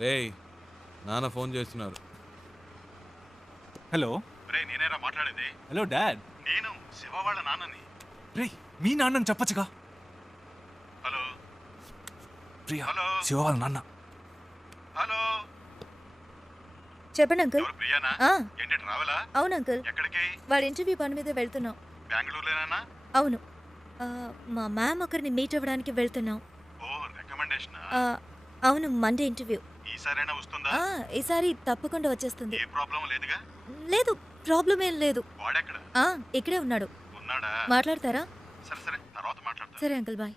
రేయ్ నాన్న ఫోన్ చేస్తున్నారు. హలో. రే నేనేరా మాట్లాడేది. Hello dad. నేను శివ వాళ్ళ నాన్నని. రే మీ నాన్నని చెప్పచ్చుగా. హలో ప్రియా. హలో. శివ వాళ్ళ నాన్న. హలో చెప్పండి అంకుల్. ఎవరు ప్రియానా? ఆ, ఏంటి ట్రావెలా? అవును అంకుల్. ఎక్కడికి? వాడి ఇంటర్వ్యూ పని మీద వెళ్తున్నాం. బెంగళూరులోనేనా? అవును. మా మ్యామ్ ఒకరిని మీట్ అవ్వడానికి వెళ్తున్నాం. ఓ రికమెండేషన్. అవును, మండే ఇంటర్వ్యూ. ఈసారైనా వస్తుందా? ఈసారి తప్పకుండా వచ్చేస్తుంది. ఏ ప్రాబ్లం లేదుగా? లేదు, ప్రాబ్లం ఏం లేదు. వాడెక్కడ ఇక్కడే ఉన్నాడు. ఉన్నాడా? మాట్లాడతారా? సరే సరే తర్వాత మాట్లాడతా. సరే అంకుల్, బాయ్.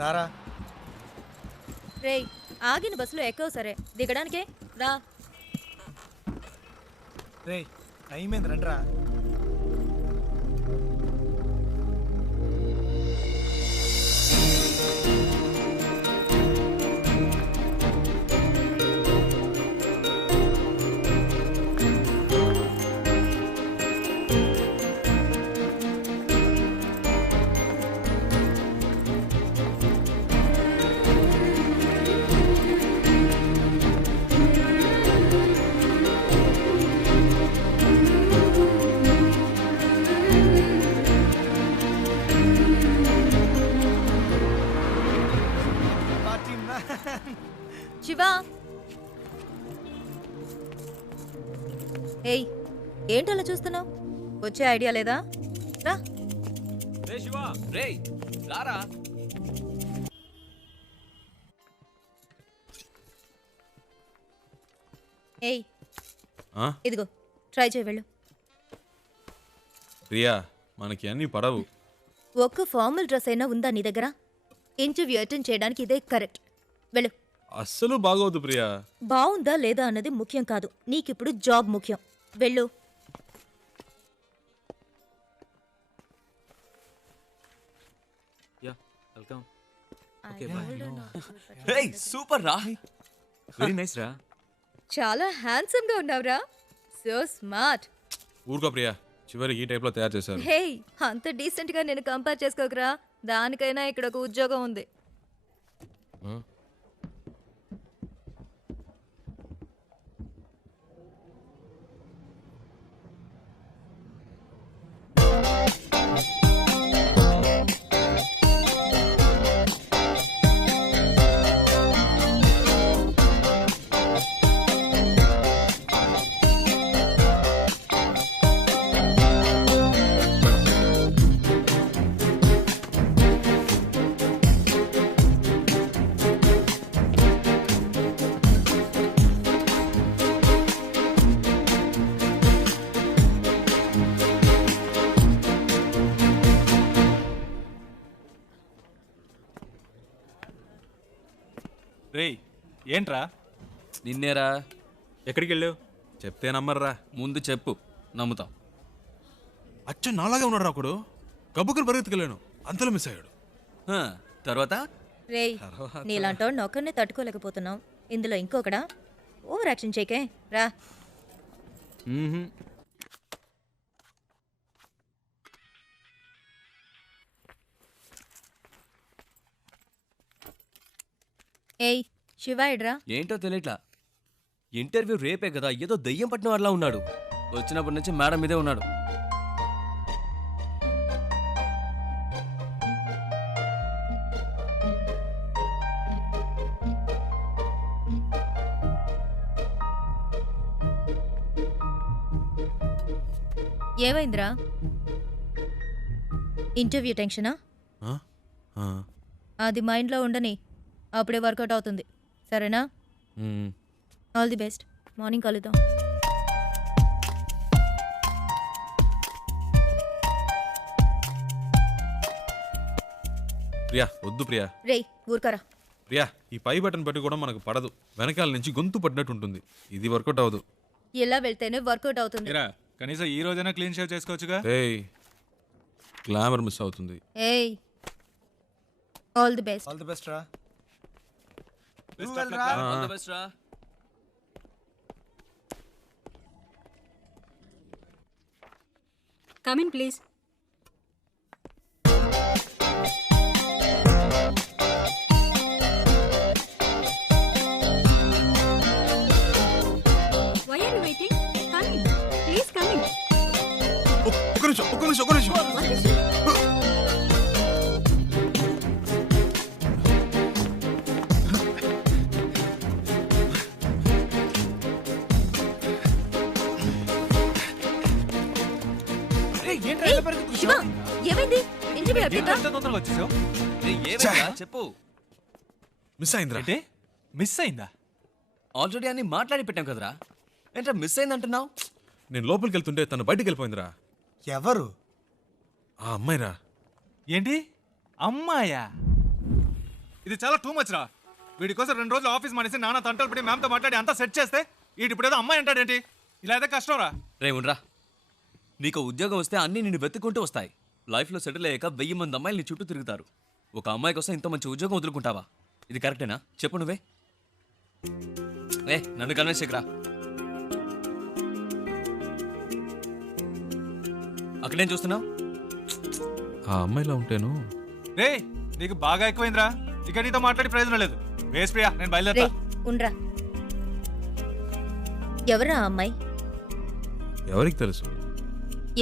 రారా. రేయ్, ఆగిన బస్సులో ఎక్కవు. సరే దిగడానికే రా. రే టైం ఏంది, రండిరా. శివా. ఏయ్, ఏంటలా చూస్తున్నావు? వచ్చే ఐడియా లేదా? రా. రే శివ. రే రారా. ఏయ్, ఆ? ఇదిగో ట్రై చేయి, వెళ్ళు. ప్రియా మనకి అన్నీ పడవు. ఒక్క ఫార్మల్ డ్రెస్ అయినా ఉందా నీ దగ్గర? ఇంటర్వ్యూ అటెండ్ చేయడానికి ఇదే కరెక్ట్. వెళ్ళు. అస్సలు బాగోదు ప్రియా. బాగుందా లేదా అన్నది ముఖ్యం కాదు, నీకిప్పుడు జాబ్ ముఖ్యం. వెళ్ళు. Yeah welcome. రే సూపర్ రా. వెరీ నైస్ రా. చాలా హ్యాండ్సమ్ గా ఉన్నావురా. So smart. ఊరుకో ప్రియా, చివరికి ఈ టైప్లో తయారు చేశారు. హే, అంత డీసెంట్ గా నేను కంపేర్ చేసుకోకరా. దానికైనా ఇక్కడ ఒక ఉద్యోగం ఉంది. రే ఏంట్రా. నిన్నేరా. ఎక్కడికి వెళ్ళావు? చెప్తే నమ్మర్రా. ముందు చెప్పు, నమ్ముతాం. అచ్చ నాలాగే ఉన్నాడు ఒకడు. గబ్బుకులు పరిగెత్తుకెళ్ళాను, అంతలో మిస్ అయ్యాడు. హ, తర్వాత రేయ్, నీలాంటోడు నొక్కర్నే తట్టుకోలేకపోతున్నావు, ఇందులో ఇంకొకడా? ఓవర్ యాక్షన్ చేయకే, రా. ఏయ్ శివ, ఇడ్రా. ఏంటో తెలియట్లా. ఇంటర్వ్యూ రేపే కదా, ఏదో దయ్యం పట్టిన వాళ్ళ ఉన్నాడు. వచ్చినప్పటి నుంచి మేడం మీదే ఉన్నాడు. ఏమైందిరా? ఇంటర్వ్యూ టెన్షనా? ఆ? ఆ. అది మైండ్లో ఉండని, అప్పుడే వర్కౌట్ అవుతుంది. సరేనా? All the best. మార్నింగ్ కలుద్దాం. ప్రియా వద్దు ప్రియా. రేయ్ ఊరుకరా. ప్రియా ఈ పై బటన్ పెట్టి కూడా మనకు పడదు, వెనకాల నుంచి గొంతు పడినట్టు ఉంటుంది. ఇది వర్కౌట్ అవ్వదు. ఇలా వెళ్తేనే వర్కౌట్ అవుతుంది. కనీసం ఈ రోజైనా క్లీన్ షేవ్ చేసుకోవచ్చుగా. ఏయ్ గ్లామర్ మిస్ అవుతుంది. ఏయ్ all the best. All the best రా. ఆల్ ది బెస్ట్ రా. Come in, please. Why are you waiting? Come in. Please come in. ఒక్క నిమిషం What is it? ఏంట్రా ఎలా పరిగెత్తుకు శివ ఏమైంది ఇంటర్వ్యూ అయిపోయిందా? ఎంత తొందరగా వచ్చేసావు? రేయ్, ఏమైందిరా? చెప్పు. మిస్ అయిందిరా. ఏంటి మిస్ అయిందా? ఆల్రెడీ అన్ని మాట్లాడి పెట్టాం కదరా. ఏంట్రా మిస్ అయిందంటున్నావు? నేను లోపలికి వెళ్తుంటే తను బయటికి వెళ్ళిపోయిందిరా. ఎవరు? ఆ అమ్మాయిరా. ఏంటి అమ్మాయా? ఇది చాలా టూ మచ్ రా. వీడి కోసం 2 రోజులు ఆఫీస్ మానేసి నాన్న తంటలు పడి మ్యామ్తో మాట్లాడి అంతా సెట్ చేస్తే వీడి ఇప్పుడు ఏదో అమ్మాయి అంటాడేంటి? ఇలా అయితే కష్టం రా. రే ఉండరా. నీకు ఉద్యోగం వస్తే అన్నీ నిన్ను వెతుక్కుంటూ వస్తాయి. లైఫ్లో సెటిల్ అయ్యాక 1000 మంది అమ్మాయిలు నీ చుట్టూ తిరుగుతారు. ఒక అమ్మాయి కోసం ఇంత మంచి ఉద్యోగం వదులుకుంటావా? ఇది కరెక్టేనా? చెప్పు నువ్వే. నన్ను కన్విన్స్ చేయకురా. అక్కడేం చూస్తున్నావు? ఆ అమ్మాయిలా ఉంటేను. రే నీకు బాగా ఎక్కువైందిరా. ఇక నీతో మాట్లాడి ప్రయోజనం లేదు. వేస్ ప్రియా, నేను రే బయలుదేరా. ఉండ్రా. ఎవరా ఆ అమ్మాయి? ఎవరికి తెలుసు?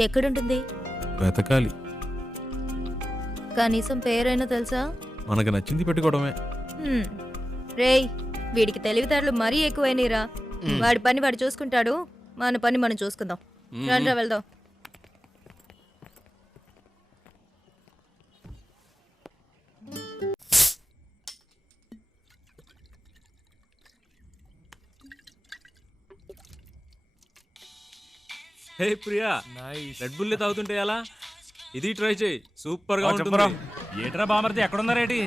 ఎక్కడుంటుంది? వెతకాలి. కనీసం పేరైనా తెలుసా? మనకు నచ్చింది పెట్టుకోవడమే. రేయ్ వీడికి తెలివితేటలు మరీ ఎక్కువైనరా. వాడి పని వాడు చూసుకుంటాడు, మన పని మనం చూసుకుందాం. రండ్రా వెళ్దాం. హే ప్రియా, రెడ్ బుల్ తాగుతుంటే ఎలా? ఇది ట్రై చేయి, సూపర్ గా చెప్పరా. ఉంటుంది. ఏట్రా బామర్ది ఎక్కడున్నారేటి?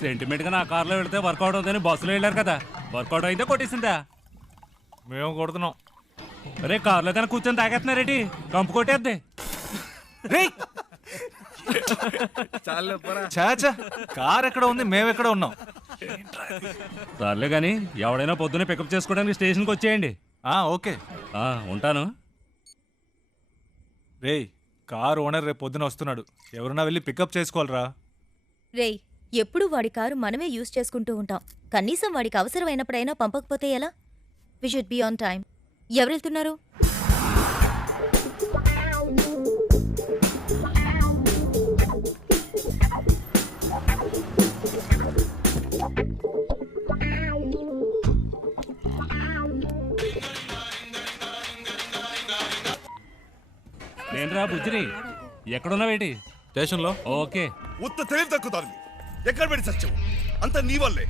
సెంటిమెంట్ గా నా కార్లో వెళ్తే వర్కౌట్ అవుతుందని బస్సులో వెళ్ళారు కదా, వర్కౌట్ అయితే కొట్టేసిందా? మేము కొడుతున్నాం. అరే కార్లో కానీ కూర్చొని తాగేస్తున్నారేటి? కంపు కొట్టేద్దే. చాచా కార్ ఎక్కడ ఉంది, మేమెక్కడ ఉన్నాం. సర్లే కానీ ఎవడైనా పొద్దున్నే పికప్ చేసుకోవడానికి స్టేషన్కి వచ్చేయండి. ఓకే ఉంటాను. రేయ్ కార్ ఓనర్ రేపు పొద్దున వస్తున్నాడు. ఎవరన్నా వెళ్ళి పికప్ చేసుకోవాలరా. రేయ్ ఎప్పుడు వాడి కారు మనమే యూజ్ చేసుకుంటూ ఉంటాం. కనీసం వాడికి అవసరమైనప్పుడైనా పంపకపోతే ఎలా? We should be on time. ఎవరు వెళ్తున్నారు? నేనురా బుజ్జిని. ఎక్కడున్నావేటి? స్టేషన్లో. ఓకే. ఉత్త తెలివి తక్కుతారు. ఎక్కడ పెట్టి సత్యం అంత నీ వల్లే.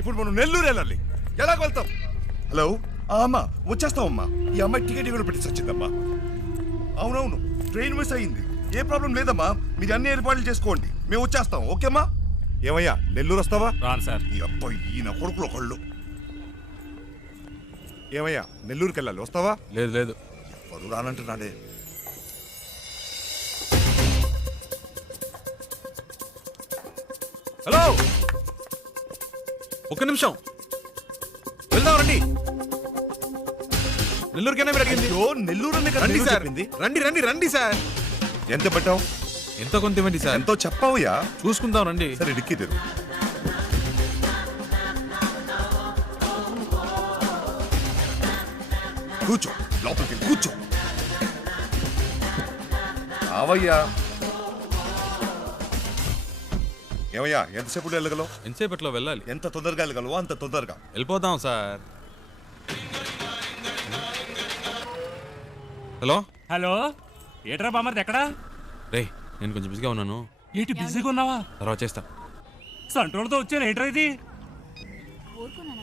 ఇప్పుడు మనం నెల్లూరు వెళ్ళాలి. ఎలా వెళ్తాం? హలో అమ్మా, వచ్చేస్తామమ్మా. ఈ అమ్మాయి టికెట్ కూడా పెట్టి సచ్చిందమ్మా. అవునవును, ట్రైన్ మిస్ అయ్యింది. ఏ ప్రాబ్లం లేదమ్మా, మీరు అన్ని ఏర్పాట్లు చేసుకోండి, మేము వచ్చేస్తాం. ఓకేమ్మా? ఏమయ్యా నెల్లూరు వస్తావా? రాను సార్. ఈ అబ్బాయి ఈయన కొడుకులు ఒకళ్ళు. ఏమయ్యా నెల్లూరుకి వెళ్ళాలి, వస్తావా? లేదు లేదు. ఎవరు రానంటున్నాడే. హలో, ఒక్క నిమిషం. వెళ్దాం రండి. నెల్లూరుకైనా మీరు అడిగింది. అయ్యో, నెల్లూరు అనే కదా రండి నెల్లూరు సార్. చెప్పింది. రండి రండి రండి సార్. ఎంత పెట్టావు? ఎంత కొంత ఇవ్వండి సార్. ఎంతో చెప్పావుయా? చూసుకుందాం రండి. సరే డిక్కీ తెరు. కూర్చో, లోపలికి వెళ్ళి కూర్చో. అవయ్యా. ఏమయ్యా ఎంతసేపు వెళ్ళగలవు? ఎంతసేపట్లో వెళ్ళాలి? ఎంత తొందరగా వెళ్ళగలవో అంత తొందరగా వెళ్ళిపోదాం సార్. హలో హలో, ఏట్రా బామర్ది ఎక్కడా? రే నేను కొంచెం బిజీగా ఉన్నాను. ఏంటి బిజీగా ఉన్నావా? తర్వాత చేస్తా. సంట్రోల్తో వచ్చాను. ఏంట్రా ఇది?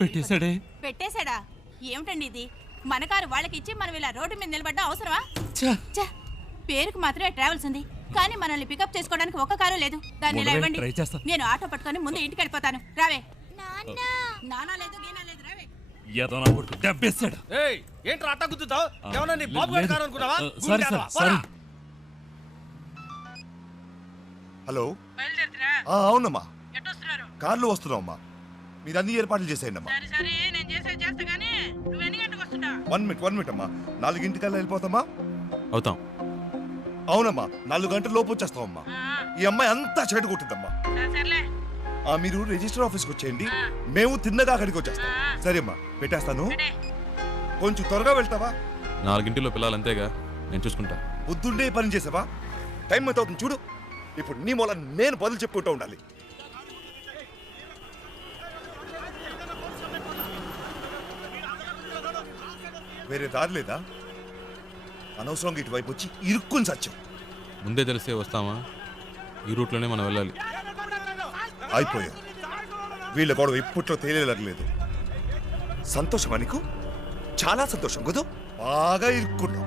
పెట్టేశాడే. పెట్టేశాడా? ఏమిటండి ఇది? మన కారు వాళ్ళకి ఇచ్చి మనం ఇలా రోడ్డు మీద నిలబడ్డా అవసరమా? ఛ! ఛ! పేరుకు మాత్రమే ట్రావెల్స్ ఉంది, కానీ మనల్ని పికప్ చేసుకోవడానికి ఒక్క కారు లేదు. దాన్ని ఇలా ఉండవే, ఇవ్వండి. ట్రై చేస్తా. నేను ఆటో పట్టుకొని ముందు ఇంటికి వెళ్ళిపోతాను. రావే. నానా లేదు గీనా లేదు, రావే. ఏదో నా కొడుకు దెబ్బేశాడు. ఏంట్రా అట్ట గుద్దుతావు? Sorry sir, sorry. హలో. అవునమ్మా, కార్లో వస్తున్నామమ్మా. మీరు అన్ని ఏర్పాట్లు చేసేయండి అమ్మా. 1 మినిట్ అమ్మా. 4 గంటలకల్లా వెళ్ళిపోతామా? అవుతాం. అవునమ్మా 4 గంటల లోపు వచ్చేస్తామమ్మా. ఈ అమ్మాయి అంతా చెడు కొట్టిందమ్మా. మీరు రిజిస్టర్ ఆఫీస్కి వచ్చేయండి, మేము తిన్నగా అక్కడికి వచ్చేస్తాం. సరే అమ్మా, పెట్టేస్తాను. కొంచెం త్వరగా వెళ్తావా? 4 పిల్లలు అంతేగా, నేను చూసుకుంటా. బుద్ధుండే పని చేసావా? టైం ఎంత అవుతుంది చూడు. ఇప్పుడు నీ మూల నేను బదులు చెప్పుకుంటూ ఉండాలి. వేరే దారి లేదా? అనవసరంగా ఇటువైపు వచ్చి ఇరుక్కుని సత్యం. ముందే తెలిసే వస్తామా? ఈ రూట్లోనే మనం వెళ్ళాలి. అయిపోయా. వీళ్ళ గొడవ ఇప్పట్లో తేలేలేదు. సంతోషమా నీకు? చాలా సంతోషం కదూ? బాగా ఇరుక్కున్నా.